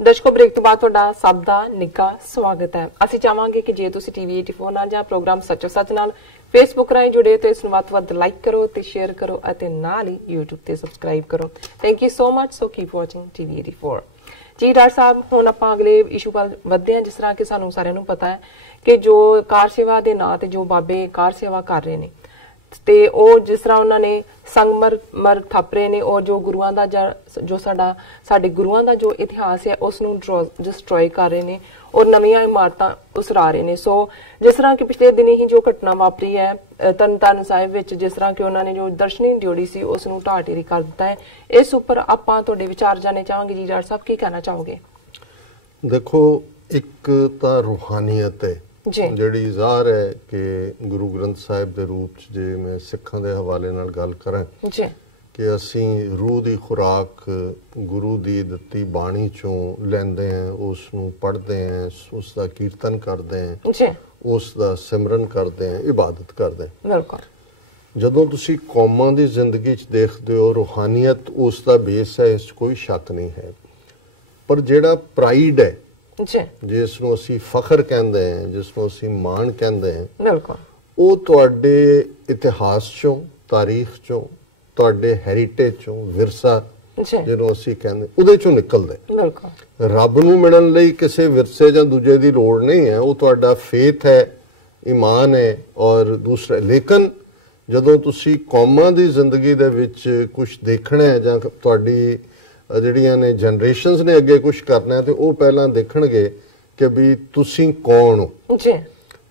दर्शकों ब्रेक तो बाद तुहाडा सब दा निੱਘਾ स्वागत है। ਅਸੀਂ ਚਾਹਾਂਗੇ ਕਿ ਜੇ ਤੁਸੀਂ ਟੀਵੀ 84 ਨਾਲ ਜਾਂ ਪ੍ਰੋਗਰਾਮ ਸੱਚੋ ਸੱਚ ਨਾਲ ਫੇਸਬੁੱਕ ਰਾਹੀਂ ਜੁੜੇ ਤੇ ਇਸ ਨੂੰ ਵੱਧ ਤੋਂ ਵੱਧ ਲਾਈਕ ਕਰੋ ਤੇ ਸ਼ੇਅਰ ਕਰੋ ਅਤੇ ਨਾਲ ਹੀ YouTube ਤੇ ਸਬਸਕ੍ਰਾਈਬ ਕਰੋ। Thank you so much. So keep watching TV 84। ਜੀ ਡਾਕਟਰ ਸਾਹਿਬ, ਹੁਣ ਆਪਾਂ ਅਗਲੇ ਇਸ਼ੂ ਵੱਲ ਵਧਦੇ ਹਾਂ। ਜਿਸ ਤਰ੍ਹਾਂ ਕਿ ਸਾਨੂੰ ਸਾਰਿਆਂ ਨੂੰ ਪਤਾ ਹੈ ਕਿ ਜੋ ਕਾਰ ਸੇਵਾ ਦੇ ਨਾਂ ਤੇ ਜੋ ਬਾਬੇ ਕਾਰ ਸੇਵਾ ਕਰ ਰਹੇ ਨੇ ਤੇ ਉਹ ਜਿਸ ਤਰ੍ਹਾਂ ਉਹਨਾਂ ਨੇ ਸੰਗਮਰ ਥੱਪ ਰਹੇ ਨੇ ਔਰ ਜੋ ਗੁਰੂਆਂ ਦਾ ਜੋ ਸਾਡੇ ਗੁਰੂਆਂ ਦਾ ਜੋ ਇਤਿਹਾਸ ਹੈ ਉਸ ਨੂੰ ਡਿਸਟਰੋਏ ਕਰ ਰਹੇ ਨੇ ਔਰ ਨਵੀਆਂ ਇਮਾਰਤਾਂ ਉਸਰਾ ਰਹੇ ਨੇ। ਸੋ ਜਿਸ ਤਰ੍ਹਾਂ ਕਿ ਪਿਛਲੇ ਦਿਨੀ ਹੀ ਜੋ ਘਟਨਾ ਵਾਪਰੀ ਹੈ ਤਰਨਤਾਰਨ ਸਾਹਿਬ ਵਿੱਚ, ਜਿਸ ਤਰ੍ਹਾਂ ਕਿ ਉਹਨਾਂ ਨੇ ਜੋ ਦਰਸ਼ਨੀ ਡਿਊਟੀ ਸੀ ਉਸ ਨੂੰ ਢਾਹ ਢੇਰੀ ਕਰ ਦਿੱਤਾ ਹੈ, ਇਸ ਉੱਪਰ ਆਪਾਂ ਤੁਹਾਡੇ ਵਿਚਾਰ ਜਾਣਨੇ ਚਾਹਾਂਗੇ। ਜੀ ਡਾਕਟਰ ਸਾਹਿਬ, ਕੀ ਕਹਿਣਾ ਚਾਹੋਗੇ? देखो, एक तो रूहानीयत है ਜਿਹੜੀ ਜ਼ਾਹਰ ਹੈ ਕਿ ਗੁਰੂ ਗ੍ਰੰਥ ਸਾਹਿਬ ਦੇ ਰੂਪ 'ਚ ਜੇ ਮੈਂ ਸਿੱਖਾਂ ਦੇ ਹਵਾਲੇ ਨਾਲ ਗੱਲ ਕਰਾਂ ਕਿ ਅਸੀਂ ਰੂਹ ਦੀ ਖੁਰਾਕ ਗੁਰੂ ਦੀ ਦਿੱਤੀ ਬਾਣੀ 'ਚੋਂ ਲੈਂਦੇ ਹਾਂ, ਉਸ ਨੂੰ ਪੜ੍ਹਦੇ ਹਾਂ, ਉਸ ਦਾ ਕੀਰਤਨ ਕਰਦੇ ਹਾਂ, ਉਸ ਦਾ ਸਿਮਰਨ ਕਰਦੇ ਹਾਂ, ਇਬਾਦਤ ਕਰਦੇ ਹਾਂ। ਬਿਲਕੁਲ। ਜਦੋਂ ਤੁਸੀਂ ਕੌਮਾਂ ਦੀ ਜ਼ਿੰਦਗੀ 'ਚ ਦੇਖਦੇ ਹੋ ਰੂਹਾਨੀਅਤ ਉਸ ਦਾ ਬੇਸ ਹੈ, ਇਸ 'ਚ ਕੋਈ ਸ਼ੱਕ ਨਹੀਂ ਹੈ। ਪਰ ਜਿਹੜਾ ਪ੍ਰਾਈਡ ਹੈ ਜਿਸ ਨੂੰ ਅਸੀਂ ਫਖਰ ਕਹਿੰਦੇ ਹਾਂ, ਜਿਸ ਨੂੰ ਅਸੀਂ ਮਾਣ ਕਹਿੰਦੇ ਹਾਂ, ਬਿਲਕੁਲ ਉਹ ਤੁਹਾਡੇ ਇਤਿਹਾਸ ਚੋਂ, ਤਾਰੀਖ ਚੋਂ, ਤੁਹਾਡੇ ਹੈਰੀਟੇਜ ਚੋਂ, ਵਿਰਸਾ ਜਿਹਨੂੰ ਅਸੀਂ ਕਹਿੰਦੇ ਉਹਦੇ ਚੋਂ ਨਿਕਲਦਾ। ਬਿਲਕੁਲ। ਰੱਬ ਨੂੰ ਮਿਲਣ ਲਈ ਕਿਸੇ ਵਿਰਸੇ ਜਾਂ ਦੂਜੇ ਦੀ ਲੋੜ ਨਹੀਂ ਹੈ, ਉਹ ਤੁਹਾਡਾ ਫੇਥ ਹੈ, ਈਮਾਨ ਹੈ। ਔਰ ਦੂਸਰਾ, ਲੇਕਿਨ ਜਦੋਂ ਤੁਸੀਂ ਕੌਮਾਂ ਦੀ ਜ਼ਿੰਦਗੀ ਦੇ ਵਿੱਚ ਕੁਝ ਦੇਖਣਾ ਹੈ ਜਾਂ ਤੁਹਾਡੀ ਜਿਹੜੀਆਂ ਨੇ ਜਨਰੇਸ਼ਨਸ ਨੇ ਅੱਗੇ ਕੁਝ ਕਰਨਾ ਤੇ ਉਹ ਪਹਿਲਾਂ ਦੇਖਣਗੇ ਕਿ ਵੀ ਤੁਸੀਂ ਕੌਣ ਹੋ। ਜੀ।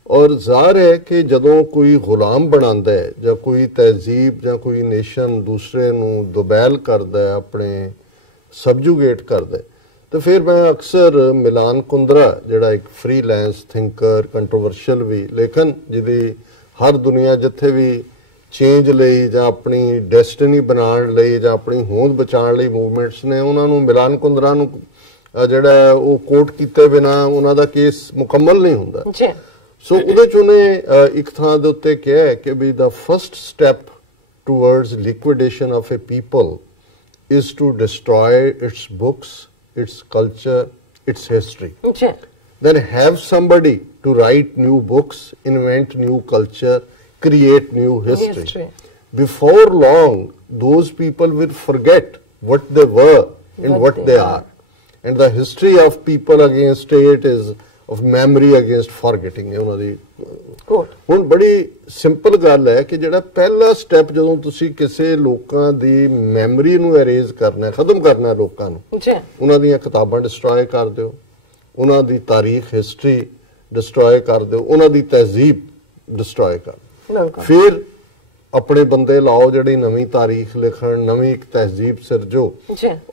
ਔਰ ਜ਼ਾਹਰ ਹੈ ਕਿ ਜਦੋਂ ਕੋਈ ਗੁਲਾਮ ਬਣਾਉਂਦਾ ਹੈ ਜਾਂ ਕੋਈ ਤਹਿਜ਼ੀਬ ਜਾਂ ਕੋਈ ਨੇਸ਼ਨ ਦੂਸਰੇ ਨੂੰ ਦੁਬੈਲ ਕਰਦਾ ਹੈ, ਆਪਣੇ ਸਬਜੂਗੇਟ ਕਰਦਾ ਹੈ, ਤੇ ਫਿਰ ਮੈਂ ਅਕਸਰ ਮਿਲਾਨ ਕੁੰਦਰਾ ਜਿਹੜਾ ਇੱਕ ਫ੍ਰੀਲੈਂਸ ਥਿੰਕਰ, ਕੰਟਰੋਵਰਸ਼ੀਅਲ ਵੀ, ਲੇਕਿਨ ਜਿਹਦੀ ਹਰ ਦੁਨੀਆ ਜਿੱਥੇ ਵੀ ਚੇਂਜ ਲਈ ਜਾਂ ਆਪਣੀ ਡੈਸਟੀਨੀ ਬਣਾਉਣ ਲਈ ਜਾਂ ਆਪਣੀ ਹੋਂਦ ਬਚਾਉਣ ਲਈ ਮੂਵਮੈਂਟਸ ਨੇ, ਉਹਨਾਂ ਨੂੰ ਮਿਲਾਨ ਕੁੰਦਰਾ ਨੂੰ ਜਿਹੜਾ ਉਹ ਕੋਟ ਕੀਤੇ ਬਿਨਾ ਉਹਨਾਂ ਦਾ ਕੇਸ ਮੁਕੰਮਲ ਨਹੀਂ ਹੁੰਦਾ। ਸੋ ਉਹਦੇ 'ਚ ਉਹਨੇ ਇੱਕ ਥਾਂ ਦੇ ਉੱਤੇ ਕਿਹਾ ਹੈ ਕਿ ਵੀ the first step towards liquidation of a people is to destroy its books, its culture, its history, then have somebody to write new books, invent new culture, create new history. Before long, those people will forget what they were and what they are. And the history of people against state is of memory against forgetting. ਹੁਣ ਬੜੀ simple ਗੱਲ ਹੈ ਕਿ ਜਿਹੜਾ ਪਹਿਲਾ step ਜਦੋਂ ਤੁਸੀਂ ਕਿਸੇ ਲੋਕਾਂ ਦੀ ਮੈਮਰੀ ਨੂੰ ਅਰੇਜ਼ ਕਰਨਾ, ਖਤਮ ਕਰਨਾ ਲੋਕਾਂ ਨੂੰ, ਉਹਨਾਂ ਦੀਆਂ ਕਿਤਾਬਾਂ ਡਿਸਟਰੋਏ ਕਰ ਦਿਓ, ਉਹਨਾਂ ਦੀ ਤਾਰੀਖ, ਹਿਸਟਰੀ ਡਿਸਟਰੋਏ ਕਰ ਦਿਓ, ਉਹਨਾਂ ਦੀ ਤਹਿਜ਼ੀਬ ਡਿਸਟਰੋਏ ਕਰ ਦਿਓ, ਫਿਰ ਆਪਣੇ ਬੰਦੇ ਲਾਓ ਜਿਹੜੀ ਨਵੀਂ ਤਾਰੀਖ ਲਿਖਣ, ਨਵੀਂ ਇੱਕ ਤਹਿਜ਼ੀਬ ਸਿਰਜੋ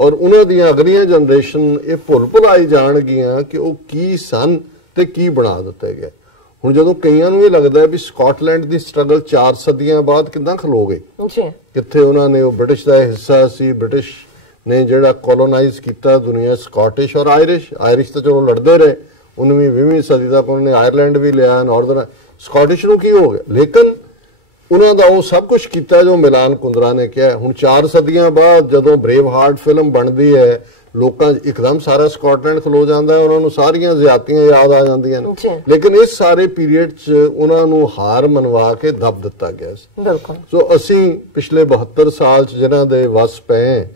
ਔਰ ਉਹਨਾਂ ਦੀਆਂ ਅਗਲੀਆਂ ਜਨਰੇਸ਼ਨ ਇਹ ਭੁੱਲ ਭੁਲਾਈ ਜਾਣਗੀਆਂ ਕਿ ਉਹ ਕੀ ਸਨ ਤੇ ਕੀ ਬਣਾ ਦਿੱਤੇ ਗਏ। ਹੁਣ ਜਦੋਂ ਕਈਆਂ ਨੂੰ ਇਹ ਲੱਗਦਾ ਹੈ ਵੀ ਸਕਾਟਲੈਂਡ ਦੀ ਸਟਰਗਲ 4 ਸਦੀਆਂ ਬਾਅਦ ਕਿੱਦਾਂ ਖਲੋ ਗਈ, ਕਿੱਥੇ ਉਹਨਾਂ ਨੇ, ਉਹ ਬ੍ਰਿਟਿਸ਼ ਦਾ ਹਿੱਸਾ ਸੀ, ਬ੍ਰਿਟਿਸ਼ ਨੇ ਜਿਹੜਾ ਕੋਲੋਨਾਈਜ਼ ਕੀਤਾ ਦੁਨੀਆ, ਸਕਾਟਿਸ਼ ਔਰ ਆਇਰਿਸ਼ ਤਾਂ ਚਲੋ ਲੜਦੇ ਰਹੇ 19ਵੀਂ 20ਵੀਂ ਸਦੀ ਤੱਕ, ਉਹਨਾਂ ਨੇ ਆਇਰਲੈਂਡ ਵੀ ਲਿਆ, ਨਾਰਦਰਨ ਸਕਾਟਿਸ਼ ਨੂੰ ਕੀ ਹੋ ਗਿਆ, ਲੇਕਿਨ ਉਹਨਾਂ ਦਾ ਉਹ ਸਭ ਕੁਝ ਕੀਤਾ ਜੋ ਮਿਲਾਨ ਕੁੰਦਰਾ ਨੇ ਕਿਹਾ। ਹੁਣ 4 ਸਦੀਆਂ ਬਾਅਦ ਜਦੋਂ ਬਰੇਵ ਹਾਰਟ ਫਿਲਮ ਬਣਦੀ ਹੈ, ਲੋਕਾਂ ਇੱਕਦਮ ਸਾਰਾ ਸਕਾਟਲੈਂਡ ਖਲੋ ਜਾਂਦਾ, ਉਹਨਾਂ ਨੂੰ ਸਾਰੀਆਂ ਜ਼ਿਆਦਤੀਆਂ ਯਾਦ ਆ ਜਾਂਦੀਆਂ ਨੇ, ਲੇਕਿਨ ਇਸ ਸਾਰੇ ਪੀਰੀਅਡ 'ਚ ਉਹਨਾਂ ਨੂੰ ਹਾਰ ਮਨਵਾ ਕੇ ਦੱਬ ਦਿੱਤਾ ਗਿਆ ਸੀ। ਸੋ ਅਸੀਂ ਪਿਛਲੇ 72 ਸਾਲ 'ਚ ਜਿਨ੍ਹਾਂ ਦੇ ਵਸ ਪਏ,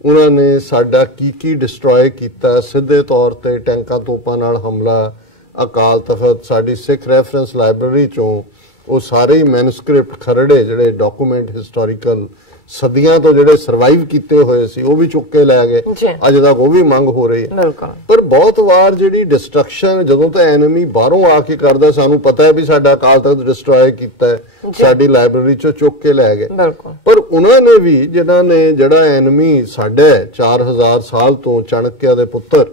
ਉਹਨਾਂ ਨੇ ਸਾਡਾ ਕੀ ਡਿਸਟਰੋਏ ਕੀਤਾ। ਸਿੱਧੇ ਤੌਰ ਤੇ ਟੈਂਕਾਂ ਤੋਪਾਂ ਨਾਲ ਹਮਲਾ, ਅਕਾਲ ਤਖਤ, ਸਾਡੀ ਸਿੱਖ ਰੈਫਰੈਂਸ ਲਾਇਬ੍ਰੇਰੀ 'ਚੋਂ ਉਹ ਸਾਰੇ ਹੀ ਮੈਨੂਸਕ੍ਰਿਪਟ ਖਰੜੇ ਜਿਹੜੇ ਡਾਕੂਮੈਂਟ ਹਿਸਟੋਰੀਕਲ ਸਦੀਆਂ ਤੋਂ ਜਿਹੜੇ ਸਰਵਾਈਵ ਕੀਤੇ ਹੋਏ ਸੀ ਉਹ ਵੀ ਚੁੱਕ ਕੇ ਲੈ ਗਏ। ਅੱਜ ਤੱਕ ਉਹ ਵੀ ਮੰਗ ਹੋ ਰਹੀ ਹੈ। ਪਰ ਬਹੁਤ ਵਾਰ ਜਿਹੜੀ ਡਿਸਟਰਕਸ਼ਨ ਜਦੋਂ ਤਾਂ ਐਨਮੀ ਬਾਹਰੋਂ ਆ ਕੇ ਕਰਦਾ, ਸਾਨੂੰ ਪਤਾ ਹੈ ਵੀ ਸਾਡਾ ਅਕਾਲ ਤਖਤ ਡਿਸਟਰੋਏ ਕੀਤਾ ਹੈ, ਸਾਡੀ ਲਾਇਬ੍ਰੇਰੀ 'ਚੋਂ ਚੁੱਕ ਕੇ ਲੈ ਗਏ, ਪਰ ਉਹਨਾਂ ਨੇ ਵੀ ਜਿਹੜਾ ਐਨਮੀ ਸਾਡਾ 4000 ਸਾਲ ਤੋਂ ਚਾਣਕਿਆ ਦੇ ਪੁੱਤਰ,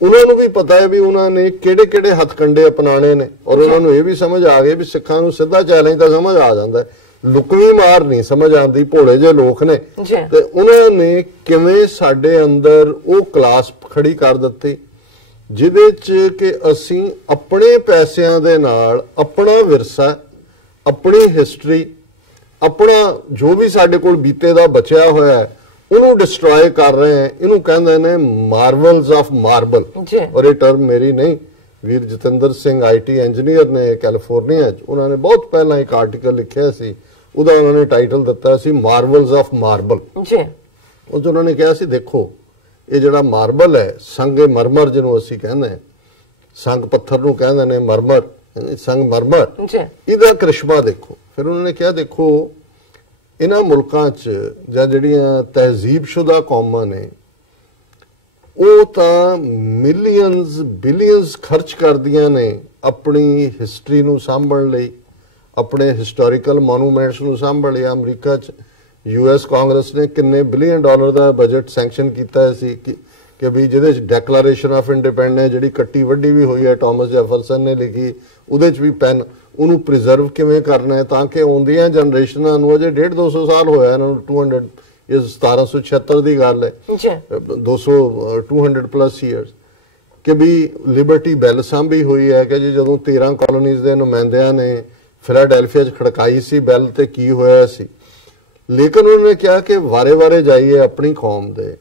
ਉਹਨਾਂ ਨੂੰ ਵੀ ਪਤਾ ਹੈ ਵੀ ਉਹਨਾਂ ਨੇ ਕਿਹੜੇ ਹੱਥਕੰਡੇ ਅਪਣਾਣੇ ਨੇ ਔਰ ਉਹਨਾਂ ਨੂੰ ਇਹ ਵੀ ਸਮਝ ਆ ਗਈ ਵੀ ਸਿੱਖਾਂ ਨੂੰ ਸਿੱਧਾ ਚੈਲੰਜ ਤਾਂ ਸਮਝ ਆ ਜਾਂਦਾ, ਲੁਕਵੀਂ ਮਾਰ ਨਹੀਂ ਸਮਝ ਆਉਂਦੀ, ਭੋਲੇ ਜਿਹੇ ਲੋਕ ਨੇ। ਤੇ ਉਹਨਾਂ ਨੇ ਕਿਵੇਂ ਸਾਡੇ ਅੰਦਰ ਉਹ ਕਲਾਸ ਖੜੀ ਕਰ ਦਿੱਤੀ ਜਿਹਦੇ 'ਚ ਕਿ ਅਸੀਂ ਆਪਣੇ ਪੈਸਿਆਂ ਦੇ ਨਾਲ ਆਪਣਾ ਵਿਰਸਾ, ਆਪਣੀ ਹਿਸਟਰੀ, ਆਪਣਾ ਜੋ ਵੀ ਸਾਡੇ ਕੋਲ ਬੀਤੇ ਦਾ ਬਚਿਆ ਹੋਇਆ ਉਹਨੂੰ ਡਿਸਟਰੋਏ ਕਰ ਰਹੇ ਆ। ਇਹਨੂੰ ਕਹਿੰਦੇ ਨੇ ਮਾਰਵਲਸ ਆਫ ਮਾਰਬਲ, ਔਰ ਇਹ ਟਰਮ ਮੇਰੀ ਨਹੀਂ, ਵੀਰ ਜਤਿੰਦਰ ਸਿੰਘ IT ਇੰਜੀਨੀਅਰ ਨੇ ਕੈਲੀਫੋਰਨੀਆ 'ਚ, ਉਹਨਾਂ ਨੇ ਬਹੁਤ ਪਹਿਲਾਂ ਇੱਕ ਆਰਟੀਕਲ ਲਿਖਿਆ ਸੀ, ਉਹਦਾ ਉਹਨਾਂ ਨੇ ਟਾਈਟਲ ਦਿੱਤਾ ਸੀ ਮਾਰਵਲਸ ਆਫ ਮਾਰਬਲ। ਉਹ 'ਚ ਉਹਨਾਂ ਨੇ ਕਿਹਾ ਸੀ ਦੇਖੋ ਇਹ ਜਿਹੜਾ ਮਾਰਬਲ ਹੈ, ਸੰਗੇ ਮਰਮਰ ਜਿਹਨੂੰ ਅਸੀਂ ਕਹਿੰਦੇ ਹਾਂ, ਸੰਗ ਪੱਥਰ ਨੂੰ ਕਹਿੰਦੇ ਨੇ ਮਰਮਰ, ਸੰਗ ਮਰਮਰ, ਇਹਦਾ ਕ੍ਰਿਸ਼ਮਾ ਦੇਖੋ। ਫਿਰ ਉਹਨਾਂ ਨੇ ਕਿਹਾ ਦੇਖੋ ਇਹਨਾਂ ਮੁਲਕਾਂ 'ਚ ਜਾਂ ਜਿਹੜੀਆਂ ਤਹਿਜ਼ੀਬਸ਼ੁਦਾ ਕੌਮਾਂ ਨੇ ਉਹ ਤਾਂ ਮਿਲੀਅਨਸ ਬਿਲੀਅਨਸ ਖਰਚ ਕਰਦੀਆਂ ਨੇ ਆਪਣੀ ਹਿਸਟਰੀ ਨੂੰ ਸਾਂਭਣ ਲਈ, ਆਪਣੇ ਹਿਸਟੋਰੀਕਲ ਮੋਨੂਮੈਂਟਸ ਨੂੰ ਸਾਂਭਣ ਲਈ। ਅਮਰੀਕਾ 'ਚ US ਕਾਂਗਰਸ ਨੇ ਕਿੰਨੇ ਬਿਲੀਅਨ ਡਾਲਰ ਦਾ ਬਜਟ ਸੈਂਕਸ਼ਨ ਕੀਤਾ ਸੀ ਕਿ ਵੀ ਜਿਹਦੇ 'ਚ ਡੈਕਲੇਰੇਸ਼ਨ ਆਫ ਇੰਡੀਪੈਂਡੈਂਸ ਜਿਹੜੀ ਕੱਟੀ ਵੱਡੀ ਵੀ ਹੋਈ ਹੈ, ਟਾਮਸ ਜੈਫਰਸਨ ਨੇ ਲਿਖੀ, ਉਹਦੇ 'ਚ ਵੀ ਪੈਨ ਉਹਨੂੰ ਪ੍ਰੀਜ਼ਰਵ ਕਿਵੇਂ ਕਰਨਾ ਹੈ ਤਾਂ ਕਿ ਆਉਂਦੀਆਂ ਜਨਰੇਸ਼ਨਾਂ ਨੂੰ, ਅਜੇ 150-200 ਸਾਲ ਹੋਇਆ ਇਹਨਾਂ ਨੂੰ, 200 ਇਹ 1776 ਦੀ ਗੱਲ ਹੈ, 200 ਪਲੱਸ ਈਅਰਸ, ਕਿ ਵੀ ਲਿਬਰਟੀ ਬੈਲ ਸਾਂਭੀ ਹੋਈ ਹੈ ਕਿ ਜੀ ਜਦੋਂ 13 ਕਾਲੋਨੀਜ਼ ਦੇ ਨੁਮਾਇੰਦਿਆਂ ਨੇ ਫਿਲਾਡੈਲਫੀਆ 'ਚ ਖੜਕਾਈ ਸੀ ਬੈਲ ਤੇ ਕੀ ਹੋਇਆ ਸੀ। ਲੇਕਿਨ ਉਹਨਾਂ ਨੇ ਕਿਹਾ ਕਿ ਵਾਰੇ-ਵਾਰੇ ਜਾਈਏ ਆਪਣੀ ਕੌਮ ਦੇ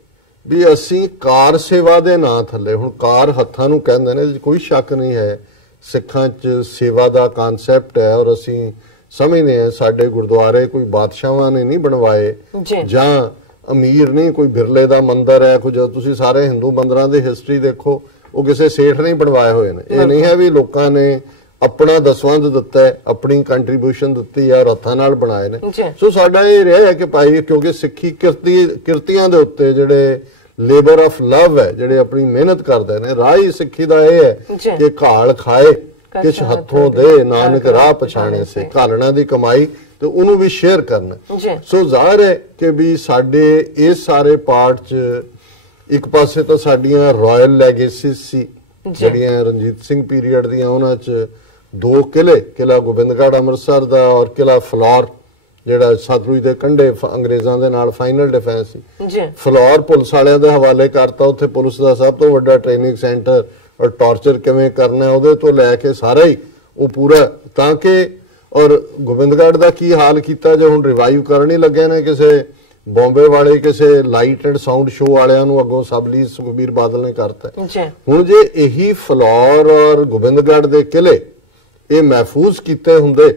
ਵੀ ਅਸੀਂ ਕਾਰ ਸੇਵਾ ਦੇ ਨਾਂ ਥੱਲੇ, ਹੁਣ ਕਾਰ ਹੱਥਾਂ ਨੂੰ ਕਹਿੰਦੇ ਨੇ, ਕੋਈ ਸ਼ੱਕ ਨਹੀਂ ਹੈ ਸਿੱਖਾਂ 'ਚ ਸੇਵਾ ਦਾ ਕਨਸੈਪਟ ਹੈ, ਔਰ ਅਸੀਂ ਸਮਝਦੇ ਹਾਂ ਸਾਡੇ ਗੁਰਦੁਆਰੇ ਕੋਈ ਬਾਦਸ਼ਾਹਾਂ ਨੇ ਨਹੀਂ ਬਣਵਾਏ ਜਾਂ ਅਮੀਰ ਨਹੀਂ, ਕੋਈ ਬਿਰਲੇ ਦਾ ਮੰਦਿਰ ਹੈ, ਕੁਝ ਤੁਸੀਂ ਸਾਰੇ ਹਿੰਦੂ ਮੰਦਿਰਾਂ ਦੀ ਹਿਸਟਰੀ ਦੇਖੋ, ਉਹ ਕਿਸੇ ਸੇਠ ਨਹੀਂ ਬਣਵਾਏ ਹੋਏ ਨੇ। ਇਹ ਨਹੀਂ ਹੈ ਵੀ ਲੋਕਾਂ ਨੇ ਆਪਣਾ ਦਸਵੰਧ ਦਿੱਤਾ ਹੈ, ਆਪਣੀ ਕੰਟਰੀਬਿਊਸ਼ਨ ਦਿੱਤੀ ਹੈ ਔਰ ਹੱਥਾਂ ਨਾਲ ਬਣਾਏ ਨੇ। ਸੋ ਸਾਡਾ ਇਹ ਰਿਹਾ ਹੈ ਕਿ ਭਾਈ ਕਿਉਂਕਿ ਸਿੱਖੀ ਕਿਰਤੀਆਂ ਦੇ ਉੱਤੇ ਜਿਹੜੇ ਲੇਬਰ ਆਫ ਲਵ ਹੈ, ਜਿਹੜੇ ਆਪਣੀ ਮਿਹਨਤ ਕਰਦੇ ਨੇ, ਰਾਹ ਹੀ ਸਿੱਖੀ ਦਾ ਇਹ ਹੈ ਕਿ ਘਾਲ ਖਾਏ ਕਿਛ ਹੱਥੋਂ ਦੇ, ਨਾਨਕ ਰਾਹ ਪਛਾਣੇ ਸੇ, ਘਾਲਣਾ ਦੀ ਕਮਾਈ ਤੇ ਉਹਨੂੰ ਵੀ ਸ਼ੇਅਰ ਕਰਨਾ। ਸੋ ਜ਼ਾਹਿਰ ਹੈ ਕਿ ਵੀ ਸਾਡੇ ਇਸ ਸਾਰੇ ਪਾਰਟ 'ਚ ਇੱਕ ਪਾਸੇ ਤਾਂ ਸਾਡੀਆਂ ਰਾਇਲ ਲੈਗੇਸੀਜ਼ ਸੀ ਜਿਹੜੀਆਂ ਰਣਜੀਤ ਸਿੰਘ ਪੀਰੀਅਡ ਦੀਆਂ, ਉਹਨਾਂ 'ਚ 2 ਕਿਲੇ, ਕਿਲਾ ਗੋਬਿੰਦਗੜ੍ਹ ਅੰਮ੍ਰਿਤਸਰ ਦਾ ਔਰ ਕਿਲਾ ਫਲੌਰ ਜਿਹੜਾ ਸਤਲੁਜ ਦੇ ਕੰਢੇ ਅੰਗਰੇਜ਼ਾਂ ਦੇ ਨਾਲ ਫਾਈਨਲ ਡਿਫੈਂਸ ਸੀ। ਫਲੌਰ ਪੁਲਿਸ ਵਾਲਿਆਂ ਦੇ ਹਵਾਲੇ ਕਰਤਾ, ਉੱਥੇ ਪੁਲਿਸ ਦਾ ਸਭ ਤੋਂ ਵੱਡਾ ਟ੍ਰੇਨਿੰਗ ਸੈਂਟਰ, ਔਰ ਟਾਰਚਰ ਕਿਵੇਂ ਕਰਨਾ ਉਹਦੇ ਤੋਂ ਲੈ ਕੇ ਸਾਰਾ ਹੀ ਉਹ ਪੂਰਾ, ਤਾਂ ਕਿ ਔਰ ਗੋਬਿੰਦਗੜ੍ਹ ਦਾ ਕੀ ਹਾਲ ਕੀਤਾ ਜੇ ਹੁਣ ਰਿਵਾਈਵ ਕਰਨ ਹੀ ਲੱਗੇ ਨੇ ਕਿਸੇ ਬੰਬੇ ਵਾਲੇ ਕਿਸੇ ਲਾਈਟ ਐਂਡ ਸਾਊਂਡ ਸ਼ੋਅ ਵਾਲਿਆਂ ਨੂੰ, ਅੱਗੋਂ ਸਬਲੀਜ਼ ਸੁਖਬੀਰ ਬਾਦਲ ਨੇ ਕਰਤਾ। ਹੁਣ ਜੇ ਇਹੀ ਫਲੌਰ ਔਰ ਗੋਬਿੰਦਗੜ੍ਹ ਦੇ ਕਿਲੇ ਇਹ ਮਹਿਫੂਜ਼ ਕੀਤੇ ਹੁੰਦੇ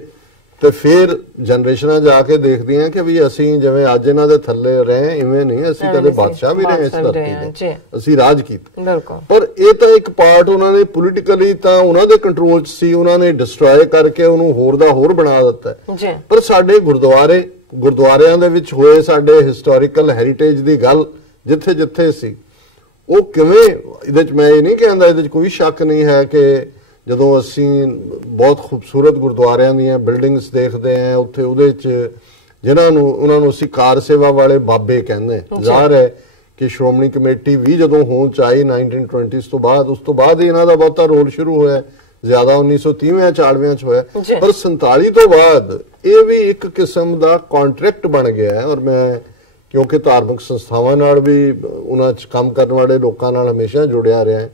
ਤੇ ਫਿਰ ਜਨਰੇਸ਼ਨਾਂ ਜਾ ਕੇ ਦੇਖਦੀਆਂ ਕਿ ਵੀ ਅਸੀਂ ਜਿਵੇਂ ਅੱਜ ਇਹਨਾਂ ਦੇ ਥੱਲੇ ਰਹੇ ਇਵੇਂ ਨਹੀਂ, ਅਸੀਂ ਕਦੇ ਬਾਦਸ਼ਾਹ ਵੀ ਰਹੇ ਇਸ ਧਰਤੀ ਤੇ, ਅਸੀਂ ਰਾਜ ਕੀਤਾ। ਪਰ ਇਹ ਤਾਂ ਇੱਕ ਪਾਰਟ ਉਹਨਾਂ ਨੇ ਪੋਲੀਟੀਕਲੀ ਤਾਂ ਉਹਨਾਂ ਦੇ ਕੰਟਰੋਲ 'ਚ ਸੀ, ਉਹਨਾਂ ਨੇ ਡਿਸਟਰੋਏ ਕਰਕੇ ਉਹਨੂੰ ਹੋਰ ਦਾ ਹੋਰ ਬਣਾ ਦਿੱਤਾ। ਪਰ ਸਾਡੇ ਗੁਰਦੁਆਰਿਆਂ ਦੇ ਵਿੱਚ ਹੋਏ ਸਾਡੇ ਹਿਸਟੋਰੀਕਲ ਹੈਰੀਟੇਜ ਦੀ ਗੱਲ ਜਿੱਥੇ ਜਿੱਥੇ ਸੀ, ਉਹ ਕਿਵੇਂ, ਇਹਦੇ 'ਚ ਮੈਂ ਇਹ ਨਹੀਂ ਕਹਿੰਦਾ, ਇਹਦੇ 'ਚ ਕੋਈ ਸ਼ੱਕ ਨਹੀਂ ਹੈ ਕਿ ਜਦੋਂ ਅਸੀਂ ਬਹੁਤ ਖੂਬਸੂਰਤ ਗੁਰਦੁਆਰਿਆਂ ਦੀਆਂ ਬਿਲਡਿੰਗਸ ਦੇਖਦੇ ਹਾਂ ਉੱਥੇ, ਉਹਦੇ 'ਚ ਉਹਨਾਂ ਨੂੰ ਅਸੀਂ ਕਾਰ ਸੇਵਾ ਵਾਲੇ ਬਾਬੇ ਕਹਿੰਦੇ। ਜ਼ਾਹਰ ਹੈ ਕਿ ਸ਼੍ਰੋਮਣੀ ਕਮੇਟੀ ਵੀ ਜਦੋਂ ਹੋਂਦ 'ਚ ਆਈ 1920s ਤੋਂ ਬਾਅਦ, ਉਸ ਤੋਂ ਬਾਅਦ ਹੀ ਇਹਨਾਂ ਦਾ ਬਹੁਤਾ ਰੋਲ ਸ਼ੁਰੂ ਹੋਇਆ, ਜ਼ਿਆਦਾ 1930-40 'ਚ ਹੋਇਆ। ਪਰ 47 ਤੋਂ ਬਾਅਦ ਇਹ ਵੀ ਇੱਕ ਕਿਸਮ ਦਾ ਕੰਟਰੈਕਟ ਬਣ ਗਿਆ ਹੈ। ਔਰ ਮੈਂ ਕਿਉਂਕਿ ਧਾਰਮਿਕ ਸੰਸਥਾਵਾਂ ਨਾਲ ਵੀ ਉਹਨਾਂ 'ਚ ਕੰਮ ਕਰਨ ਵਾਲੇ ਲੋਕਾਂ ਨਾਲ ਹਮੇਸ਼ਾ ਜੁੜਿਆ ਰਿਹਾ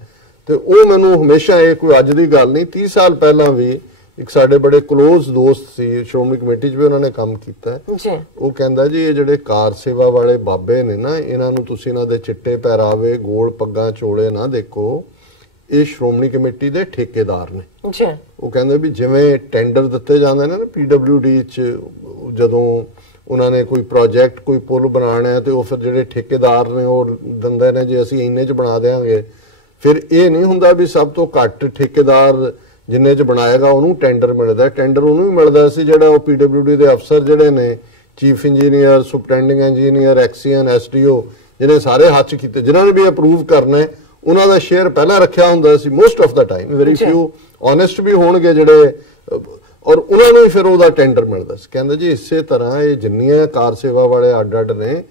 ਤੇ ਉਹ ਮੈਨੂੰ ਹਮੇਸ਼ਾ, ਇਹ ਕੋਈ ਅੱਜ ਦੀ ਗੱਲ ਨਹੀਂ, 30 ਸਾਲ ਪਹਿਲਾਂ ਵੀ ਇੱਕ ਸਾਡੇ ਬੜੇ ਕਲੋਜ਼ ਦੋਸਤ ਸੀ, ਸ਼੍ਰੋਮਣੀ ਕਮੇਟੀ 'ਚ ਵੀ ਉਹਨਾਂ ਨੇ ਕੰਮ ਕੀਤਾ, ਉਹ ਕਹਿੰਦਾ ਜੀ ਇਹ ਜਿਹੜੇ ਕਾਰ ਸੇਵਾ ਵਾਲੇ ਬਾਬੇ ਨੇ ਨਾ, ਇਹਨਾਂ ਨੂੰ ਤੁਸੀਂ ਇਹਨਾਂ ਦੇ ਚਿੱਟੇ ਪਹਿਰਾਵੇ, ਗੋਲ ਪੱਗਾਂ ਚੋਲੇ ਨਾ ਦੇਖੋ, ਇਹ ਸ਼੍ਰੋਮਣੀ ਕਮੇਟੀ ਦੇ ਠੇਕੇਦਾਰ ਨੇ। ਉਹ ਕਹਿੰਦੇ ਵੀ ਜਿਵੇਂ ਟੈਂਡਰ ਦਿੱਤੇ ਜਾਂਦੇ ਨੇ ਨਾ PWD 'ਚ, ਜਦੋਂ ਉਹਨਾਂ ਨੇ ਕੋਈ ਪ੍ਰੋਜੈਕਟ ਕੋਈ ਪੁਲ ਬਣਾਉਣਾ ਹੈ ਤੇ ਉਹ ਫਿਰ ਜਿਹੜੇ ਠੇਕੇਦਾਰ ਨੇ ਉਹ ਦਿੰਦੇ ਨੇ ਜੀ ਅਸੀਂ ਇੰਨੇ 'ਚ ਬਣਾ ਦੇਵਾਂਗੇ। ਫਿਰ ਇਹ ਨਹੀਂ ਹੁੰਦਾ ਵੀ ਸਭ ਤੋਂ ਘੱਟ ਠੇਕੇਦਾਰ ਜਿੰਨੇ 'ਚ ਬਣਾਏਗਾ ਉਹਨੂੰ ਟੈਂਡਰ ਮਿਲਦਾ, ਟੈਂਡਰ ਉਹਨੂੰ ਹੀ ਮਿਲਦਾ ਸੀ ਜਿਹੜਾ ਉਹ PWD ਦੇ ਅਫਸਰ ਜਿਹੜੇ ਨੇ, chief engineer, superintending engineer, XEN, SDO, ਜਿਹਨੇ ਸਾਰੇ ਹੱਥ 'ਚ ਕੀਤੇ, ਜਿਨ੍ਹਾਂ ਨੇ ਵੀ ਅਪਰੂਵ ਕਰਨਾ ਹੈ ਉਹਨਾਂ ਦਾ ਸ਼ੇਅਰ ਪਹਿਲਾਂ ਰੱਖਿਆ ਹੁੰਦਾ ਸੀ most of the time, very few honest ਵੀ ਹੋਣਗੇ ਜਿਹੜੇ, ਔਰ ਉਹਨਾਂ ਨੂੰ ਹੀ ਫਿਰ ਉਹਦਾ ਟੈਂਡਰ ਮਿਲਦਾ ਸੀ। ਕਹਿੰਦੇ ਜੀ ਇਸੇ ਤਰ੍ਹਾਂ ਇਹ ਜਿੰਨੀਆਂ ਕਾਰ ਸੇਵਾ ਵਾਲੇ ਅੱਡ ਨੇ,